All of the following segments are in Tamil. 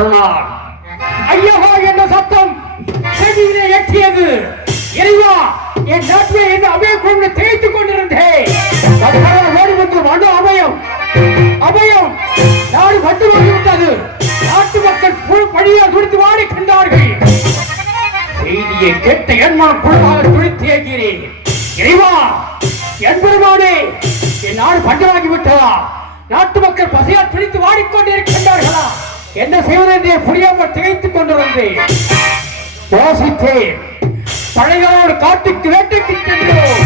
மறுநாள் ஐயா என்ற சத்தம் செவியிலே எட்டியது. இறைவா, என் நாட்டிலே என்ன அபய கொண்டு தேய்த்துக் கொண்டிருந்தேன். ஓடி வந்து மன அபயம் அபயம் நாடு பட்டு வந்துவிட்டது. நாட்டு மக்கள் பணியா துடித்து வாடி கண்டார்கள். செய்தியை கேட்ட என் மனம் புழுவாக துடித்து ஏகிறேன். இறைவா, என் பெருமானே, என் நாடு பஞ்சமாகிவிட்டதா? நாட்டு மக்கள் பசியால் துடித்து வாடிக்கொண்டிருக்கின்றார்களா? என்ன செய்வது என்றே புரியாமல் திகைத்துக் கொண்டிருந்தேன். யோசித்தேன். பழையோடு காட்டுக்கு வேட்டைக்கு சென்றோம்.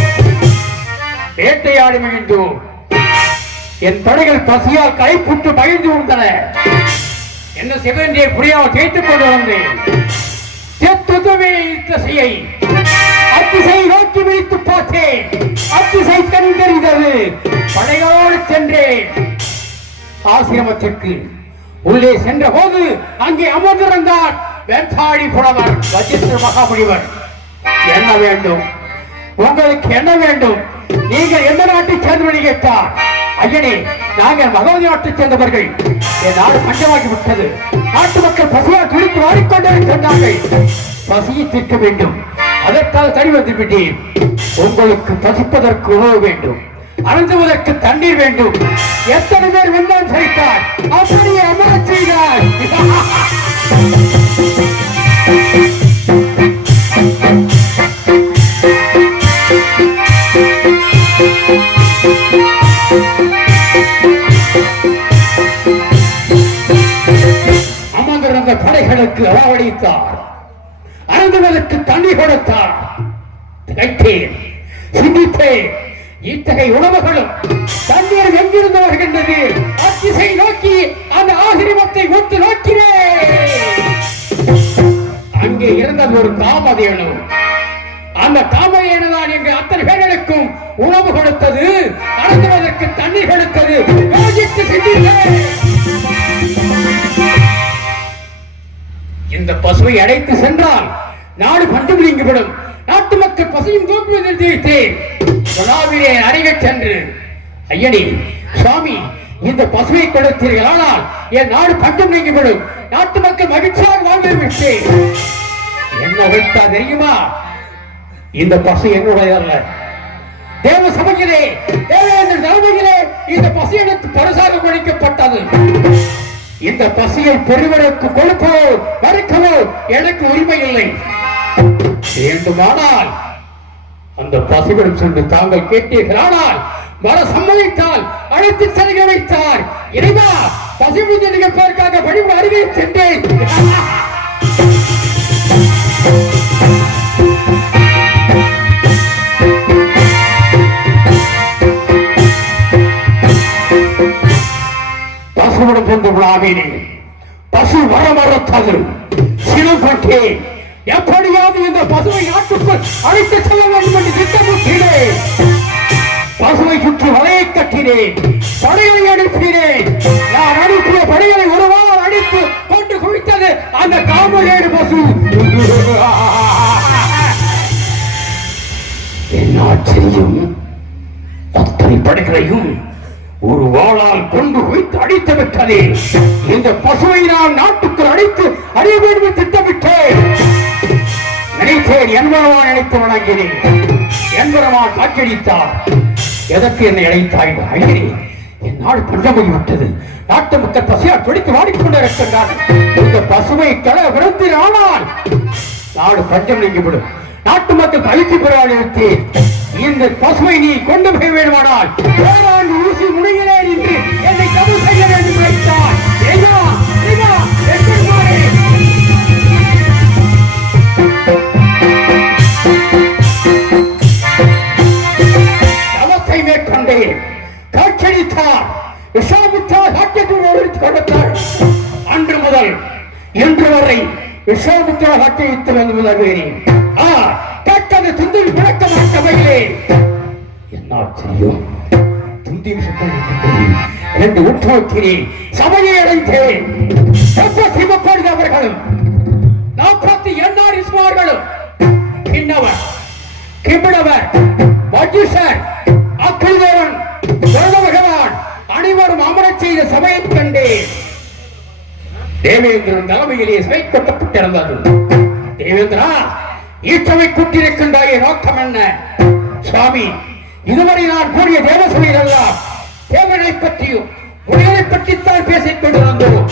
வேட்டையாடி மீண்டும் என் படைகள் பசியால் கைப்புட்டு மகிழ்ந்து கொண்டன. என்ன செய்வது என்றே புரியாமல் திகைத்துக் கொண்டு வந்தேன். அத்திசை நோக்கி விழித்து பார்த்தேன். அத்திசை கண் தெரிந்தது. படைகளோடு சென்றேன். ஆசிரமத்திற்கு உள்ளே சென்ற போது அங்கே அமர்ந்திருந்தார் வேட்டாடி புலவர் வஜிஷ்ட மகாமுனிவர். என்ன வேண்டும் உங்களுக்கு? என்ன வேண்டும்? நீங்கள் எந்த நாட்டை சேர்ந்தவரை கேட்டார். ஐயனே, நாங்கள் மகவதி நாட்டை சேர்ந்தவர்கள். என் நாடு பஞ்சமாகி விட்டது. நாட்டு மக்கள் பசியால் துடித்து வாடிக்கொண்டிருக்கின்றார்கள். பசியை தீர்க்க வேண்டும். அதற்காக தனி வந்து விட்டேன். உங்களுக்கு பசிப்பதற்கு உணவு வேண்டும், அருந்துவதற்கு தண்ணீர் வேண்டும். எத்தனை பேர் வெள்ளம் சரித்தார், அப்படியே அமரச் செய்தார். அமர்ந்திருந்த படைகளுக்கு அளவடித்தார். அருந்துவதற்கு தண்ணீர் கொடுத்தார். திகைத்தேன், சிந்தித்தேன். இத்தகைய உணவுகளும் தண்ணீர் எங்கிருந்து வருகின்றது? அத்திசை நோக்கி அந்த ஆசிரமத்தை ஒத்து நோக்கினேன். அங்கே இருந்தது ஒரு காமதேனு. அந்த காமதேனு தான் எங்கள் அத்தனை பேர்களுக்கும் உணவு கொடுத்தது, அருந்துவதற்கு தண்ணீர் கொடுத்தது. யோசித்து சிந்தித்தேன். இந்த பசுவை அடைத்து சென்றால் நாடு பஞ்சம் நீங்கிவிடும். நாட்டு மக்கள் பசியும் தூக்குவதில் தீர்த்தேன். அருகே சென்று, ஐயனே, சுவாமி, இந்த பசுவை கொடுத்தீர்கள், ஆனால் என் நாடு பஞ்சம் நீங்கிவிடும். நாட்டு மக்கள் மகிழ்ச்சியாக வாழ்ந்து விட்டேன். என்ன வைத்தா தெரியுமா? இந்த பசு என்னுடைய அல்ல. தேவ சபையிலே, தேவேந்திர தலைமையிலே இந்த பசு எனக்கு பரிசாக கொடுக்கப்பட்டது. இந்த பசியை பெருவருக்கு கொடுக்கவோ மறுக்கவோ எனக்கு உரிமை இல்லை. வேண்டுமானால் அந்த பசுவிடம் சென்று தாங்கள் கேட்டீர்கள், ஆனால் வர சம்மதித்தால் அழைத்து செல்க வைத்தார். இறைவா, பசுவின் பேருக்காக வழிவு அருகே சென்றேன். பசுவிடம் சென்று விழாவினே பசு வர மறுத்தது. சிறுபட்டேன். எப்படியாவது இந்த பசுவை நாட்டுக்குள் அழைத்து செல்ல வேண்டும் என்று திட்டமிட்டேன். பசுவை சுற்றி வலையை கட்டினேன். படைகளை அனுப்பினேன். நான் அனுப்பிய படைகளை ஒரு வாரம் அடித்து கொண்டு குவித்தது அந்த காமதேனு பசு. என்ன ஆச்சரியம்! அத்தனை படைகளையும் ஒரு வாளால் கொண்டு குவித்து அடித்து விட்டதே. இந்த பசுவை நான் நாட்டுக்குள் அழைத்து அறிய வேண்டும் திட்டமிட்டேன். நினைத்தேன், என்பரமான் அழைத்து வணங்கினேன். என்பரமான் காட்சியளித்தார். எதற்கு என்னை அழைத்தாய்? ஐயனே, என் நாடு பஞ்சமாகி விட்டது. நாட்டு மக்கள் பசியால் பிடித்து வாடிக்கொண்டிருக்கின்றார்கள். இந்த பசுவை கட விடுத்தினால் நாடு பஞ்சம் நீங்கிவிடும். நாட்டு மக்கள் பயிற்சி பெறாது. இந்த பசுவை நீ கொண்டு போய் வேண்டுமானால் வேளாண் ஊசி முனைகிறேன் என்று என்னை கவு செய்ய வேண்டும் வைத்தார். தவத்தை மேற்கொண்டேன். காட்சியளித்தார். விஸ்வாமித்திரர் சாட்சியத்தை கொடுத்தார். அன்று முதல் இன்று வரை விஸ்வாமித்திரர் சாட்சியத்து வந்து வருகிறேன். கேட்டது துந்தில் விளக்க மாட்டவையிலே. என்ன ஆச்சரியம்! துந்தில் என்று உற்றோக்கிறேன். சபையை அடைந்தேன். அவர்களும் 48 கிண்ணவர், கிபிடவர், வஜிஷர், அக்கில்தேவன், பகவான் அனைவரும் அமரச் செய்த சபையை கண்டேன். தேவேந்திரன் தலைமையிலே சிறை கொட்டப்பட்டிருந்தது. தேவேந்திரா, ஈச்சவை கூட்டியிருக்கின்றாய நோக்கம் என்ன? சுவாமி, இதுவரை நான் கூறிய தேவசபையில் எல்லாம் தேவனை பற்றியும் உடைகளை பற்றித்தான் பேசிக் கொண்டிருந்தோம்.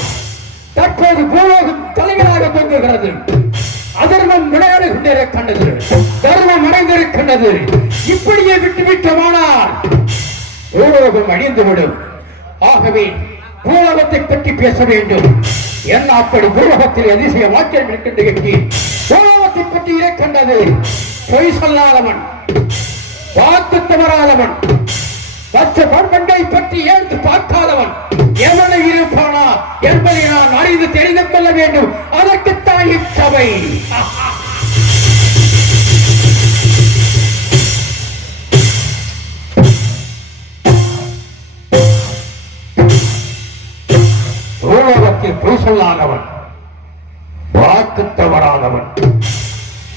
தற்போது பூலோகம் தலைவராக தொங்குகிறது. அதர்மம் விளையாடு கொண்டிருக்கின்றது, தர்மம் அடைந்திருக்கின்றது. இப்படியே விட்டுவிட்டோமானால் பூலோகம் அழிந்துவிடும். ஆகவே பூலோகத்தை பற்றி பேச வேண்டும். என்ன அப்படி பூலோகத்தில் அதிசய மாற்றம் இருக்கின்ற பூலோகத்தை பற்றி இருக்கின்றது. பொய் சொல்லாதவன், வாக்கு தவறாதவன், மற்ற பண்பை பற்றி ஏற்று பார்க்காதவன் எவனை இருப்பானா என்பதை நான் அறிந்து தெரிந்து கொள்ள வேண்டும். அதற்குத்தான் இச்சபை. பூலோகத்தில் பொய் சொல்லாதவன், வாக்கு தவறாதவன்,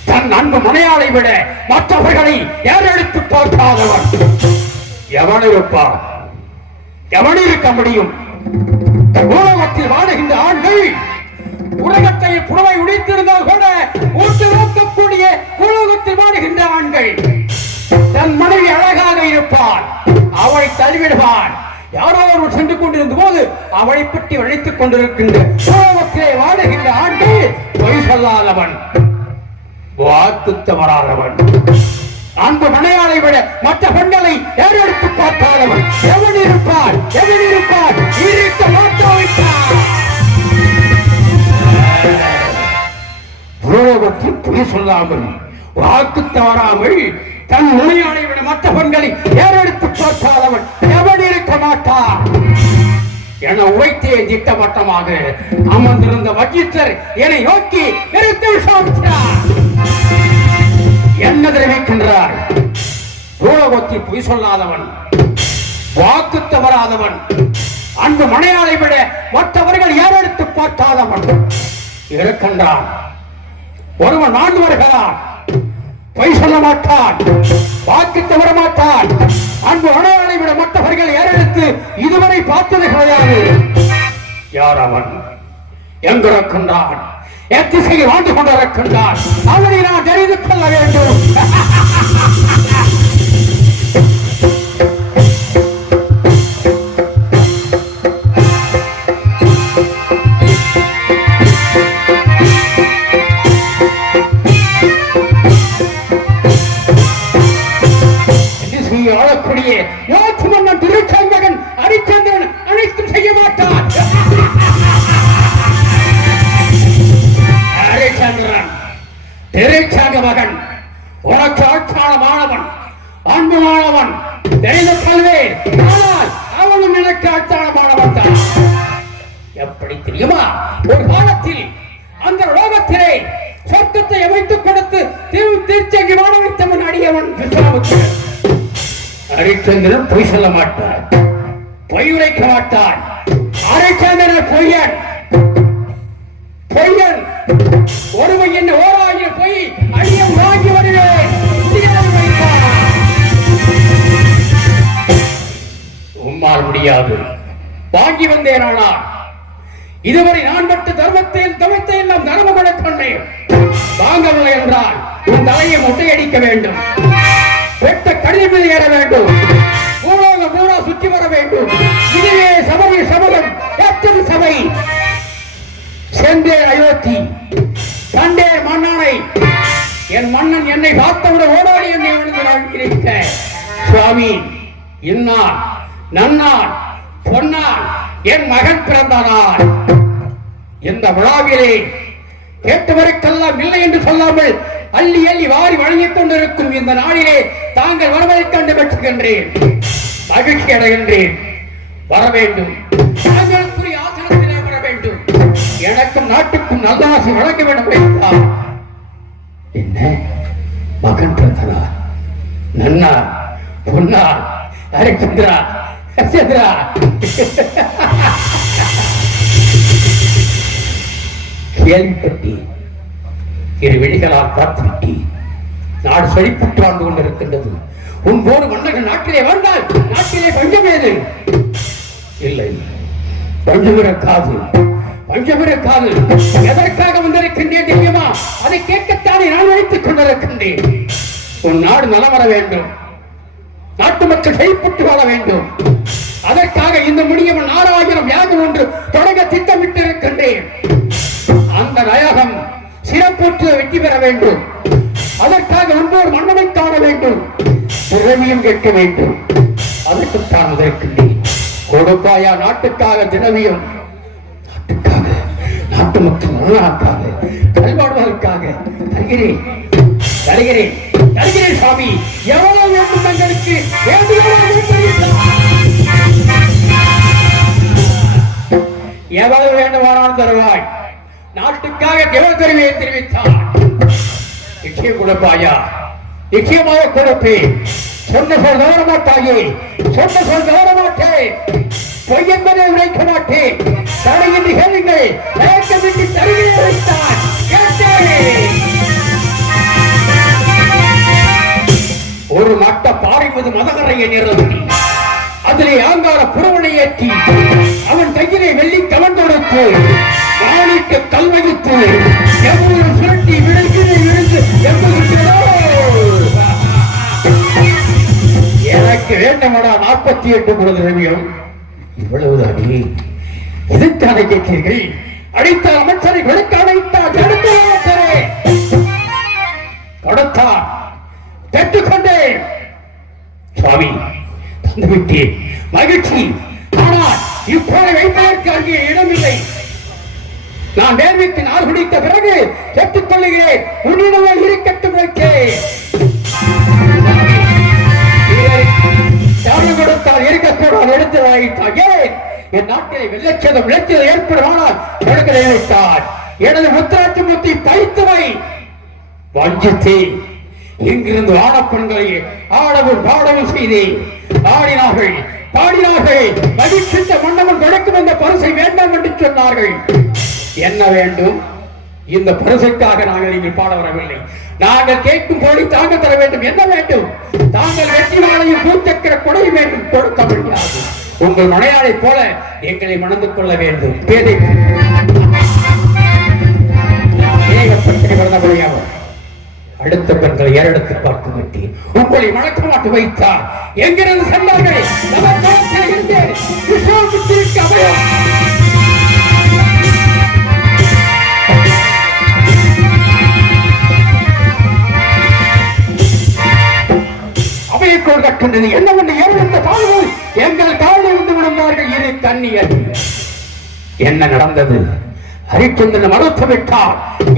தன் அன்பு மனையாளை விட மற்றவர்களை ஏறெடுத்து பார்க்காதவன் எவன் இருப்பான்? எவன் இருக்க முடியும்? பூலோகத்தில் வாழுகின்ற ஆண்கள் உலகத்தை புறவை உடைத்திருந்தால் கூட ஊட்டு நோக்கக்கூடிய பூலோகத்தில் வாழுகின்ற ஆண்கள் தன் மனைவி அழகாக இருப்பான், அவளை தழுவிடுவான். யாரோ ஒருவர் சென்று கொண்டிருந்த போது அவளை பற்றி அழைத்துக் கொண்டிருக்கின்ற பூலோகத்திலே வாழுகின்ற ஆண்கள் பொய் சொல்லாதவன், வாக்கு தவறாதவன், அந்த மனையாளை விட மற்ற பெண்களை ஏறெடுத்து பார்க்காதவன் எவன் இருப்பான்? எவன் இருப்பான்? இருக்க மாட்டான். பூலோகத்தில் பொய் சொல்லாமல், வாக்கு தவறாமல், தன் மனையாளை விட மற்ற பெண்களை ஏறெடுத்து பார்க்காதவன் எவன் இருக்க மாட்டான் என உழைத்தே திட்டவட்டமாக அமர்ந்திருந்த வஜிஷ்டர் என்னை நோக்கி நிறுத்தி விசாரித்தார். என்ன தெரிவிக்கின்றார்? பூலோகத்தில் பொய் சொல்லாதவன், வாக்கு தவறாதவன், அன்பு மனையாளை விட மற்றவர்கள் ஏறெடுத்து பார்க்காதவன் இருக்கின்றான். ஒருவன் நான்கு வருகிறான், பொய் சொல்ல மாட்டான், வாக்கு தவற மாட்டான், அன்பு மனையாளை விட மற்றவர்கள் ஏறெடுத்து இதுவரை பார்த்தது கிடையாது. யார் அவன்? எங்கிருக்கின்றான்? எத்திசையில் வாழ்ந்து கொண்டிருக்கின்றான். அவனை நான் தெரிந்து கொள்ள வேண்டும். ஆளக்கூடிய யோசி மன்னன் திருச்செங்கன் ஹரிச்சந்திரன் அனைத்தும் செய்ய மாட்டான். ஹரிச்சந்திரன் திருச்செங்க மகன், உனக்கு ஆட்சாளமானவன், அன்புமானவன், தெரிந்து கொள்வேன். ஆனால் அவனும் எனக்கு ஆட்சாளமானவன் தான். எப்படி தெரியுமா? ஒரு காலத்தில் அந்த லோகத்திலே சொர்க்கத்தை அமைத்துக் கொடுத்து திருச்செங்கி மாணவன் அடியவன் விஸ்வாமித்திரன். ஹரிச்சந்திரன் பொய் சொல்ல மாட்டார், பொய் உரைக்க மாட்டார். ஹரிச்சந்திரன் பொய்யன், பொய்யன். ஒருவன் என்ன ஓராயிர பொய் அடியம் வாங்கி வருவேன். உம்மால் முடியாது. வாங்கி வந்தேனானா இதுவரை நான் பட்டு தர்மத்தில் தவிர்த்தை எல்லாம் தர்மங்களை கொண்டேன். வாங்கவில்லை என்றால் உன் தலையை மொட்டையடிக்க வேண்டும், வெட்ட கடிதம் ஏற வேண்டும், பூலோகம் பூரா சுற்றி வர வேண்டும். இதுவே சபை சமூகம். எத்தனை சபை? சென்றேன் அயோத்தி, கண்டேன் மன்னனை. என் மன்னன் என்னை பார்த்தவுடன் ஓடோடி என்னை விழுந்து சுவாமி, இன்னான் நன்னான் பொன்னான் என் மகன் பிறந்தானார். இந்த விழாவிலே கேட்டவருக்கெல்லாம் இல்லை என்று சொல்லாமல் அள்ளி அள்ளி வாரி வழங்கிக் கொண்டிருக்கும் இந்த நாளிலே தாங்கள் வருவதைக் கண்டு பெற்றுகின்றேன், மகிழ்ச்சி அடைகின்றேன். வர வேண்டும், தாங்களுக்குரிய ஆசனத்திலே வர வேண்டும். எனக்கும் நாட்டுக்கும் நல்ல ஆசை வழங்க வேண்டும். என்ன மகன் பிறந்தனார், நன்னார் பொன்னார் ஹரிச்சந்திரா ஹரிச்சந்திரா. கேள்விப்பட்டி இரு வெளிகளால் பார்த்துவிட்டி. நாடு செழிப்புற்று வாழ்ந்து கொண்டிருக்கின்றது. உன் போடு மன்னர்கள் நாட்டிலே வாழ்ந்தால் நாட்டிலே பஞ்சம் ஏது? இல்லை, பஞ்சமிற காது பஞ்சம் இருக்காது. எதற்காக வந்திருக்கின்றேன் தெரியுமா? அதை கேட்கத்தானே நான் வைத்துக் கொண்டிருக்கின்றேன். உன் நாடு நலம் வர வேண்டும், நாட்டு மக்கள் கைப்பட்டு வாழ வேண்டும். அதற்காக இந்த முடியவன் 6000 யாகம் ஒன்று தொடங்க திட்டமிட்டு இருக்கின்றேன். அந்த நாயகம் சிறப்புற்று வெற்றி பெற வேண்டும். அதற்காக ஒவ்வொரு மன்னனை காண வேண்டும், திரவியம் கேட்க வேண்டும். அதற்குத்தான் இருக்கின்றேன். கொடுப்பாயா நாட்டுக்காக திரவியம், நாட்டுக்காக, நாட்டு மக்கள் நலனுக்காக, கல்வாடுவதற்காக தருகிறேன், தருகிறேன், தருகிறேன் சாமி. எவ்வளவு வேண்டும் தங்களுக்கு? எவ்வளவு வேண்டுமானால் தருவாய். நாட்டுக்காக எவ்வளவு தருவேன் தெரிவித்தார். நிச்சயம் கொடுப்பாயா? நிச்சயமாக கொடுப்பேன். சொன்ன சொல் தவற மாட்டாயே, சொன்ன சொல் தவற மாட்டேன். பொய் என்பதை உரைக்க மாட்டேன். தடையின்றி கேளுங்கள், தயக்கமின்றி தருகிறேன் வைத்தான். ஒரு மட்ட பாறை மீது மதகரையை நிறுத்தி அதிலே ஆங்கார புறவனை ஏற்றி அவன் கையிலே வெள்ளி கவன் கொடுத்து மாணிக்க கல் வைத்து எவ்வளவு சுரட்டி விழுந்து எனக்கு வேண்டுமாடா 48 குல திரவியம். இவ்வளவுதானே? இதுக்கான கேட்டீர்கள். அடித்த அமைச்சரை விளக்க அடைத்தார். கொடுத்தார், பெற்றுக்கொண்டேன். சுவாமி தந்துவிட்டேன், மகிழ்ச்சி. ஆனால் இப்போது வைப்பதற்கு அங்கே இடமில்லை. நான் வேள்விக்கு நாள் குடித்த பிறகு பெற்றுக் கொள்ளுகிறேன். உன்னிடமே இருக்கட்டும் வைத்தேன். கொடுத்தால் இருக்கக்கூடாது எடுத்து வாங்கிட்டான். ஏன் என் நாட்டிலே வெள்ளச்சேதம் விளைச்சல் ஏற்படுமானால் எனக்கு நினைத்தார். எனது முத்திராட்சி முத்தி பைத்தவை வஞ்சித்தே இங்கிருந்து ஆடப்பெண்களை ஆடவும் பாடவும் செய்தேன். ஆடினார்கள், பாடினார்கள். மகிழ்ச்சித்த மன்னவன் கொடுக்கும் இந்த பரிசை வேண்டாம் என்று சொன்னார்கள். என்ன வேண்டும்? இந்த பரிசுக்காக நாங்கள் இங்கே பாட வரவில்லை. நாங்கள் கேட்கும் போது தாங்கள் தர வேண்டும். என்ன வேண்டும்? தாங்கள் வெற்றி வாழையும் பூச்சக்கர கொடையும் வேண்டும். கொடுக்க முடியாது. உங்கள் மனையாளை போல எங்களை மணந்து கொள்ள வேண்டும். பேதை அடுத்த பெண்களை ஏறெடுத்து பார்த்து விட்டேன். உங்களை மணக்க மாட்டு வைத்தார். எங்கிருந்து சென்றார்கள்? அவையக்கோள் கட்டுண்டது. என்ன ஒன்று ஏறெடுத்த தாழ்வு எங்கள் காலில் வந்து விழுந்தார்கள். இரு தண்ணீர். என்ன நடந்தது? ஹரிச்சந்திரன் மறுத்து விட்டார்.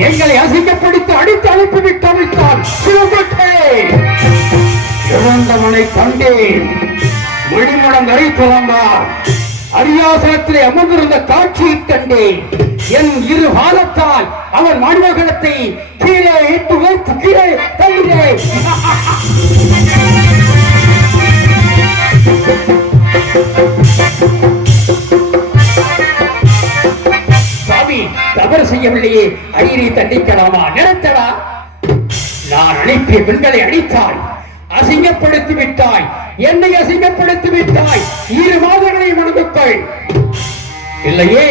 எங்களை அசிங்கப்படுத்தி அடித்து அனுப்பி விட்டால் இறந்தவனை கண்டேன். மணிமடம் வரை புலம்பார். அரியாசனத்திலே அமர்ந்திருந்த காட்சியை கண்டேன். என் இரு பாதத்தால் அவன் மணிமகனத்தை கீழே இட்டு வைத்து கீழே தள்ளினேன். தவறு செய்யவில்லையே, ஐயரை தண்டிக்கலாமா? நிறுத்தடா. நான் அனுப்பிய பெண்களை அடித்தாய், அசிங்கப்படுத்தி விட்டாய், என்னை அசிங்கப்படுத்தி விட்டாய். 2 மாதங்களை மனதுக்குள் இல்லையே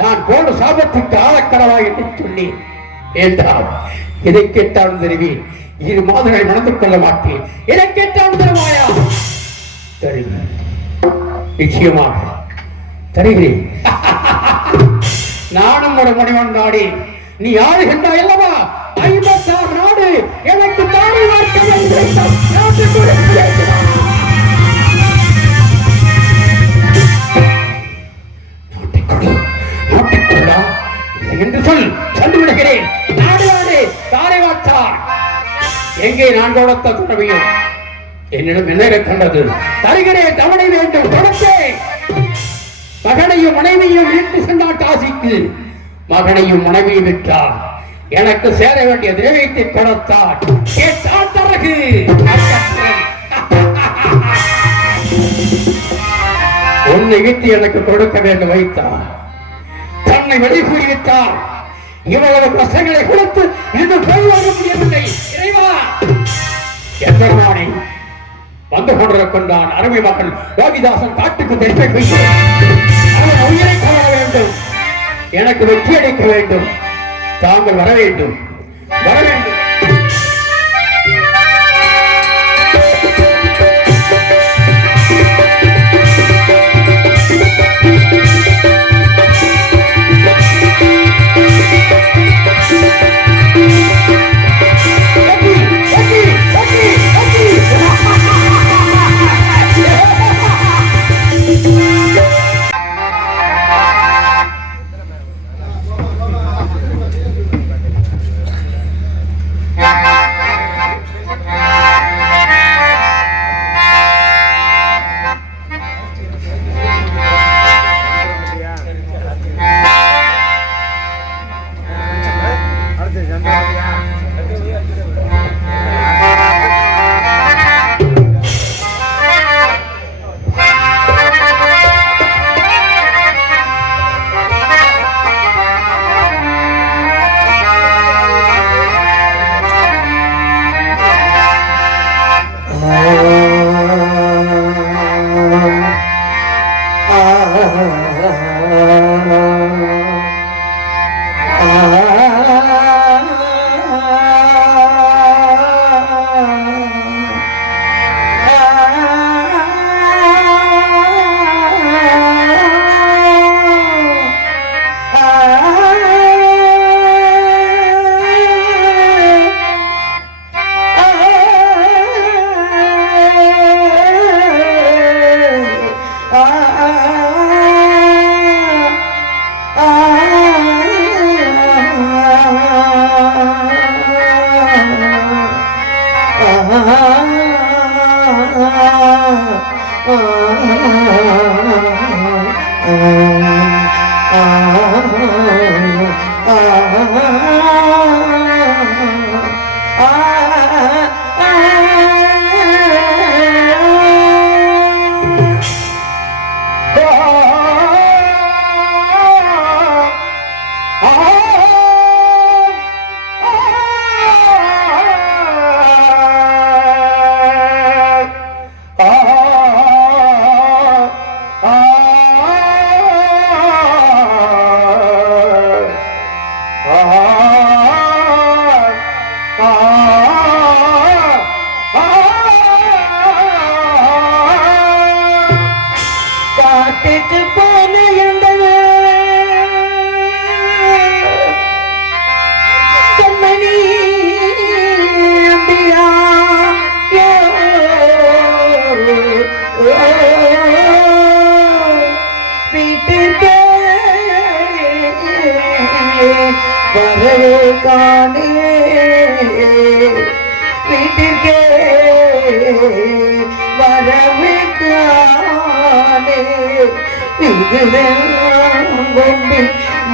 நான் போன சாபத்துக்கு ஆழக்கடவா என்று சொன்னேன். வேண்டாம், இதை கேட்டாலும் தருவேன். 2 மாதங்களை மணந்து கொள்ள மாட்டேன். இதை கேட்டாலும் தருவாயா? தருவேன், நிச்சயமாக தருகிறேன். நானும் ஒரு மணிவன் நாடி நீ ஆளுகின்றாய் அல்லவா? 56 நாடு எனக்கு தானே என்று சொல். சென்று விடுகிறேன். நாடு நாடு தாரை வாச்சார். எங்கே நான் கொடுத்த துறவியும் என்னிடம் என்ன இருக்கின்றது? தருகிறேன். தவணை வேண்டும். கொடுத்தேன். மகனையும் மனைவியும் வீட்டு சென்றார் காசிக்கு. மகனையும் மனைவியும் விட்டார். எனக்கு சேர வேண்டிய திரவியத்தை கொடுத்தார். கேட்டார் தரகு. உன்னை விட்டு எனக்கு கொடுக்க வேண்டும் வைத்தார். தன்னை வெளிக்கூறி விட்டார். இவ்வளவு கஷ்டங்களை கொடுத்து இன்னும் போய் வாங்க முடியவில்லை. இறைவா, எத்தனை வந்து கொண்டிருக்கின்றான். அருமை மகன் யோகிதாசன் காட்டுக்கு தெரிவிக்க அவன் உயிரை காண வேண்டும். எனக்கு வெற்றி அளிக்க வேண்டும். தாங்கள் வர வேண்டும், வர வேண்டும்.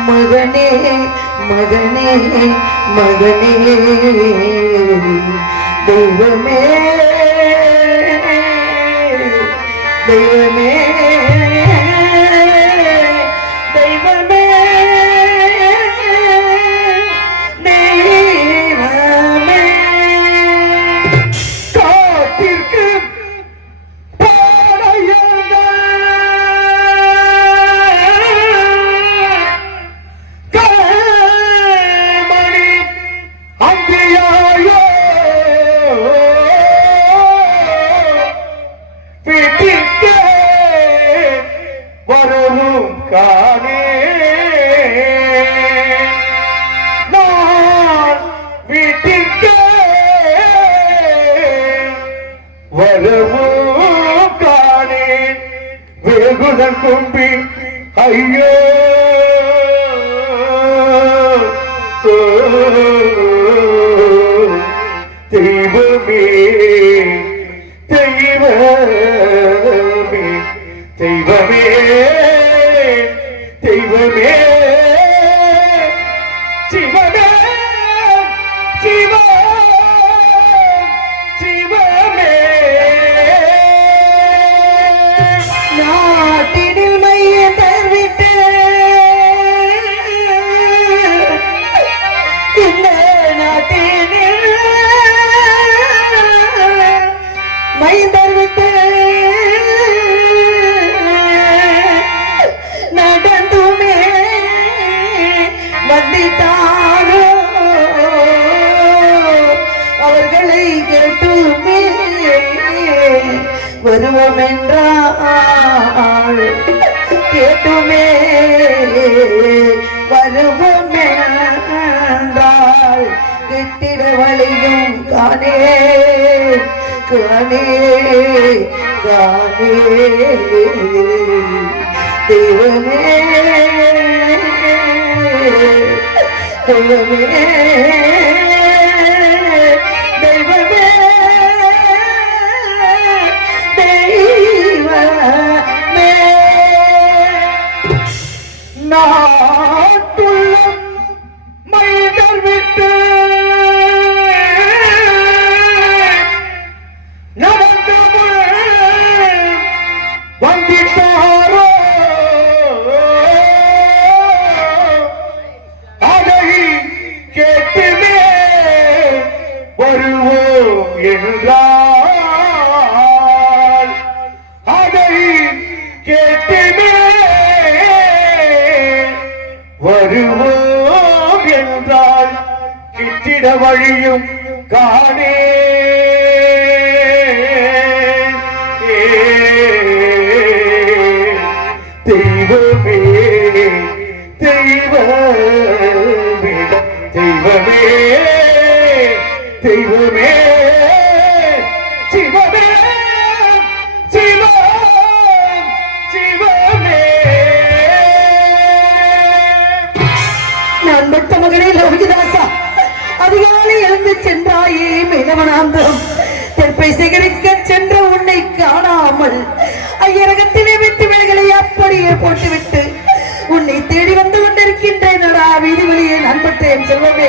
மகனே மகனே மகனே தெய்வமே தெய்வமே தெய்வமே தெய்வமே காட்டிற்கு கும்பி ஐயோ தெய்வமே தெய்வமே தெய்வமே தெய்வமே சிவமே சிவ சிவமே நாட்டினில் மைய தருவிட்டு இந்த நாட்டினில் வருவோம் என்றால் கேட்டுமே வருவோம் என்றால் கிட்டிட வழியும் காணே காணே காணே தெய்வமே தெய்வமே தெய்வமே தெய்வமே நாட்டுள்ள மைதர் விட்டு வந்திட்டாரோ அதை கேட்டுமே வருவோம் என்றால் அதை கேட்டுமே வருவோம் என்றால் கிட்டிட வழியும் காணே தெய்வமே தெய்வமே தெய்வமே தெய்வமே சிவமே சிவம் சிவமே நான் பெற்ற மகனே லோகிதாசா அதிகாலை எழுந்து சென்றாயே மிளவனாந்தம் தெற்பை சேகரிக்க சென்ற உன்னை காணாமல் ஐயரகத்திலே விட்டு விலைகளை அப்படியே போட்டுவிட்டு உன்னை தேடி வந்து கொண்டிருக்கின்றேன் வீதி வழியே நான் பெற்றேன் செல்வமே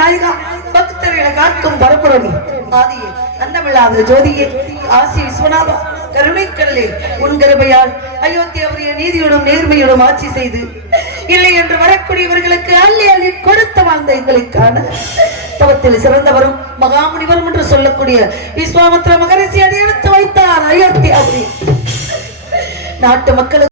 நாயகா பக்தர்களை காக்கும் பரப்புரணி ஆதியே அன்னமில்லாத ஜோதியே ஆசி விஸ்வநாதா கருணைக்கடலே உன் கிருபையால் அயோத்தியாவுடைய நீதியோடும் நேர்மையோடும் ஆட்சி செய்து இல்லை என்று வரக்கூடியவர்களுக்கு அள்ளி அள்ளி கொடுத்து வாழ்ந்த எங்களுக்கான தவத்தில் சிறந்தவரும் மகாமுனிவரும் என்று சொல்லக்கூடிய விஸ்வாமித்திர மகரிஷி அடி எடுத்து வைத்தார் அயோத்தியாவுடைய நாட்டு மக்களுக்கு